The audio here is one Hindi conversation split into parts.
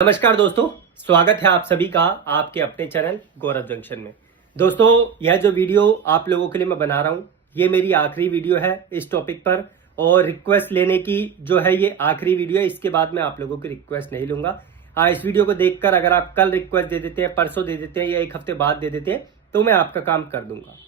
नमस्कार दोस्तों, स्वागत है आप सभी का आपके अपने चैनल गौरव जंक्शन में। दोस्तों, यह जो वीडियो आप लोगों के लिए मैं बना रहा हूं, ये मेरी आखिरी वीडियो है इस टॉपिक पर। और रिक्वेस्ट लेने की जो है ये आखिरी वीडियो है। इसके बाद मैं आप लोगों की रिक्वेस्ट नहीं लूंगा। इस वीडियो को देखकर अगर आप कल रिक्वेस्ट दे देते हैं, परसों दे देते हैं या एक हफ्ते बाद दे देते हैं तो मैं आपका काम कर दूंगा।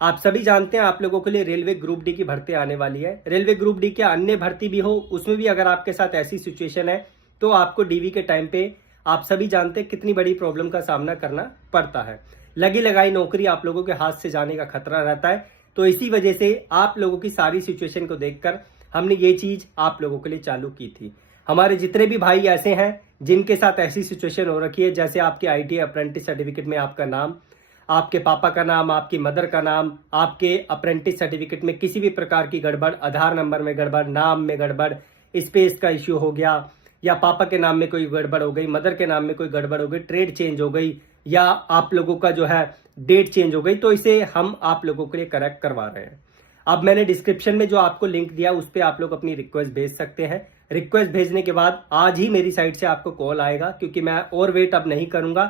आप सभी जानते हैं आप लोगों के लिए रेलवे ग्रुप डी की भर्ती आने वाली है। रेलवे ग्रुप डी के अन्य भर्ती भी हो, उसमें भी अगर आपके साथ ऐसी सिचुएशन है तो आपको डीवी के टाइम पे आप सभी जानते हैं कितनी बड़ी प्रॉब्लम का सामना करना पड़ता है। लगी लगाई नौकरी आप लोगों के हाथ से जाने का खतरा रहता है। तो इसी वजह से आप लोगों की सारी सिचुएशन को देखकर हमने ये चीज आप लोगों के लिए चालू की थी। हमारे जितने भी भाई ऐसे हैं जिनके साथ ऐसी सिचुएशन हो रखी है, जैसे आपके आईटीआई अप्रेंटिस सर्टिफिकेट में आपका नाम, आपके पापा का नाम, आपकी मदर का नाम, आपके अप्रेंटिस सर्टिफिकेट में किसी भी प्रकार की गड़बड़, आधार नंबर में गड़बड़, नाम में गड़बड़, स्पेस का इश्यू हो गया, या पापा के नाम में कोई गड़बड़ हो गई, मदर के नाम में कोई गड़बड़ हो गई, ट्रेड चेंज हो गई, या आप लोगों का जो है डेट चेंज हो गई, तो इसे हम आप लोगों के लिए करेक्ट करवा रहे हैं। अब मैंने डिस्क्रिप्शन में जो आपको लिंक दिया उस पर आप लोग अपनी रिक्वेस्ट भेज सकते हैं। रिक्वेस्ट भेजने के बाद आज ही मेरी साइड से आपको कॉल आएगा, क्योंकि मैं और वेट अब नहीं करूंगा,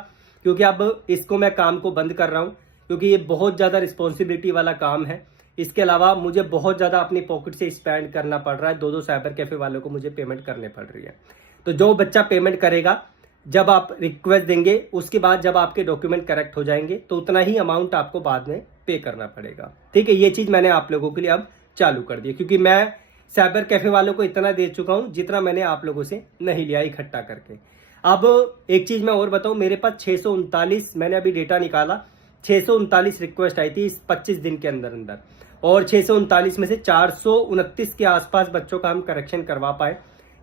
क्योंकि अब इसको मैं काम को बंद कर रहा हूं, क्योंकि ये बहुत ज्यादा रिस्पॉन्सिबिलिटी वाला काम है। इसके अलावा मुझे बहुत ज्यादा अपनी पॉकेट से स्पेंड करना पड़ रहा है। दो साइबर कैफे वालों को मुझे पेमेंट करने पड़ रही है। तो जो बच्चा पेमेंट करेगा, जब आप रिक्वेस्ट देंगे उसके बाद जब आपके डॉक्यूमेंट करेक्ट हो जाएंगे तो उतना ही अमाउंट आपको बाद में पे करना पड़ेगा। ठीक है, ये चीज मैंने आप लोगों के लिए अब चालू कर दी, क्योंकि मैं साइबर कैफे वालों को इतना दे चुका हूं जितना मैंने आप लोगों से नहीं लिया इकट्ठा करके। अब एक चीज मैं और बताऊं, मेरे पास 639, मैंने अभी डेटा निकाला, 639 रिक्वेस्ट आई थी इस 25 दिन के अंदर अंदर, और 639 में से 429 के आसपास बच्चों का हम करेक्शन करवा पाए,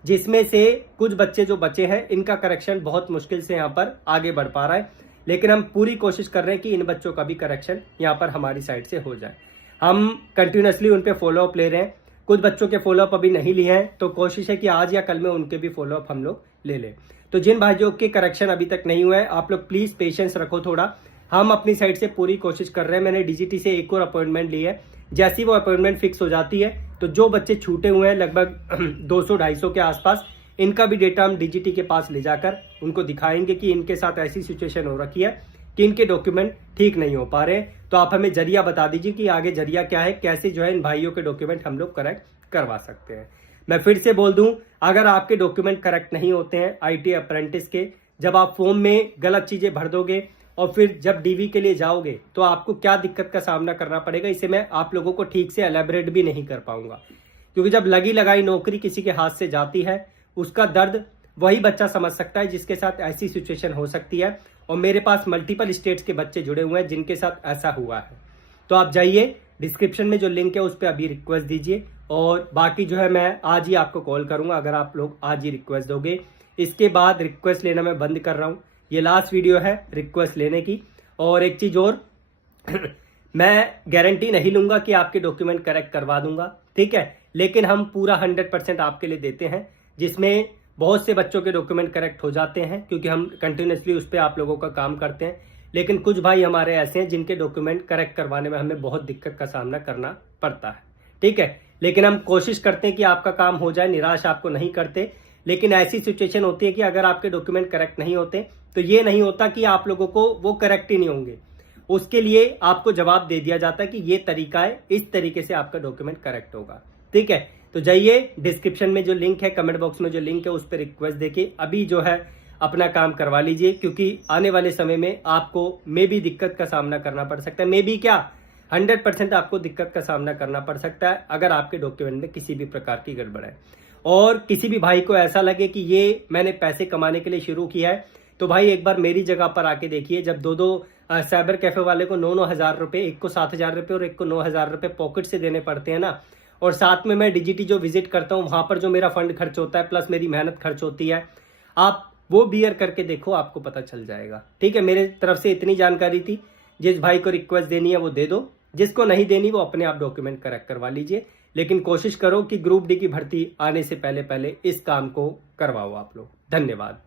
जिसमें से कुछ बच्चे जो बचे हैं इनका करेक्शन बहुत मुश्किल से यहाँ पर आगे बढ़ पा रहा है। लेकिन हम पूरी कोशिश कर रहे हैं कि इन बच्चों का भी करेक्शन यहाँ पर हमारी साइड से हो जाए। हम कंटिन्यूसली उन पे फॉलोअप ले रहे हैं। कुछ बच्चों के फॉलोअप अभी नहीं लिए हैं, तो कोशिश है कि आज या कल में उनके भी फॉलोअप हम लोग ले लें। तो जिन भाइयों के करेक्शन अभी तक नहीं हुए हैं, आप लोग प्लीज पेशेंस रखो थोड़ा। हम अपनी साइड से पूरी कोशिश कर रहे हैं। मैंने डीजीटी से एक और अपॉइंटमेंट ली है। जैसी वो अपॉइंटमेंट फिक्स हो जाती है तो जो बच्चे छूटे हुए हैं लगभग 200-250 के आसपास, इनका भी डेटा हम डीजीटी के पास ले जाकर उनको दिखाएंगे कि इनके साथ ऐसी सिचुएशन हो रखी है कि इनके डॉक्यूमेंट ठीक नहीं हो पा रहे। तो आप हमें जरिया बता दीजिए कि आगे जरिया क्या है, कैसे जो है इन भाइयों के डॉक्यूमेंट हम लोग करेक्ट करवा सकते हैं। मैं फिर से बोल दूं, अगर आपके डॉक्यूमेंट करेक्ट नहीं होते हैं आईटीआई अप्रेंटिस के, जब आप फॉर्म में गलत चीजें भर दोगे और फिर जब डीवी के लिए जाओगे तो आपको क्या दिक्कत का सामना करना पड़ेगा, इसे मैं आप लोगों को ठीक से एलैबोरेट भी नहीं कर पाऊंगा। क्योंकि जब लगी लगाई नौकरी किसी के हाथ से जाती है, उसका दर्द वही बच्चा समझ सकता है जिसके साथ ऐसी सिचुएशन हो सकती है। और मेरे पास मल्टीपल स्टेट्स के बच्चे जुड़े हुए हैं जिनके साथ ऐसा हुआ है। तो आप जाइए, डिस्क्रिप्शन में जो लिंक है उस पर अभी रिक्वेस्ट दीजिए, और बाकी जो है मैं आज ही आपको कॉल करूंगा अगर आप लोग आज ही रिक्वेस्ट दोगे। इसके बाद रिक्वेस्ट लेना मैं बंद कर रहा हूं। ये लास्ट वीडियो है रिक्वेस्ट लेने की। और एक चीज और मैं गारंटी नहीं लूंगा कि आपके डॉक्यूमेंट करेक्ट करवा दूंगा, ठीक है, लेकिन हम पूरा 100% आपके लिए देते हैं, जिसमें बहुत से बच्चों के डॉक्यूमेंट करेक्ट हो जाते हैं, क्योंकि हम कंटिन्यूसली उस पर आप लोगों का काम करते हैं। लेकिन कुछ भाई हमारे ऐसे हैं जिनके डॉक्यूमेंट करेक्ट करवाने में हमें बहुत दिक्कत का सामना करना पड़ता है, ठीक है। लेकिन हम कोशिश करते हैं कि आपका काम हो जाए, निराश आपको नहीं करते। लेकिन ऐसी सिचुएशन होती है कि अगर आपके डॉक्यूमेंट करेक्ट नहीं होते तो ये नहीं होता कि आप लोगों को वो करेक्ट ही नहीं होंगे, उसके लिए आपको जवाब दे दिया जाता है कि ये तरीका है, इस तरीके से आपका डॉक्यूमेंट करेक्ट होगा, ठीक है। तो जाइए, डिस्क्रिप्शन में जो लिंक है, कमेंट बॉक्स में जो लिंक है उस पर रिक्वेस्ट देके अभी जो है अपना काम करवा लीजिए, क्योंकि आने वाले समय में आपको मे भी दिक्कत का सामना करना पड़ सकता है। मे भी क्या, 100% आपको दिक्कत का सामना करना पड़ सकता है अगर आपके डॉक्यूमेंट में किसी भी प्रकार की गड़बड़ है। और किसी भी भाई को ऐसा लगे कि ये मैंने पैसे कमाने के लिए शुरू किया है, तो भाई एक बार मेरी जगह पर आके देखिए। जब दो साइबर कैफे वाले को 9-9 हजार रुपए, एक को 7,000 रुपए और एक को 9,000 रुपए पॉकेट से देने पड़ते हैं ना, और साथ में मैं डीजीटी जो विजिट करता हूँ वहां पर जो मेरा फंड खर्च होता है प्लस मेरी मेहनत खर्च होती है, आप वो बियर करके देखो, आपको पता चल जाएगा, ठीक है। मेरे तरफ से इतनी जानकारी थी। जिस भाई को रिक्वेस्ट देनी है वो दे दो, जिसको नहीं देनी वो अपने आप डॉक्यूमेंट करेक्ट करवा लीजिए। लेकिन कोशिश करो कि ग्रुप डी की भर्ती आने से पहले पहले इस काम को करवाओ आप लोग। धन्यवाद।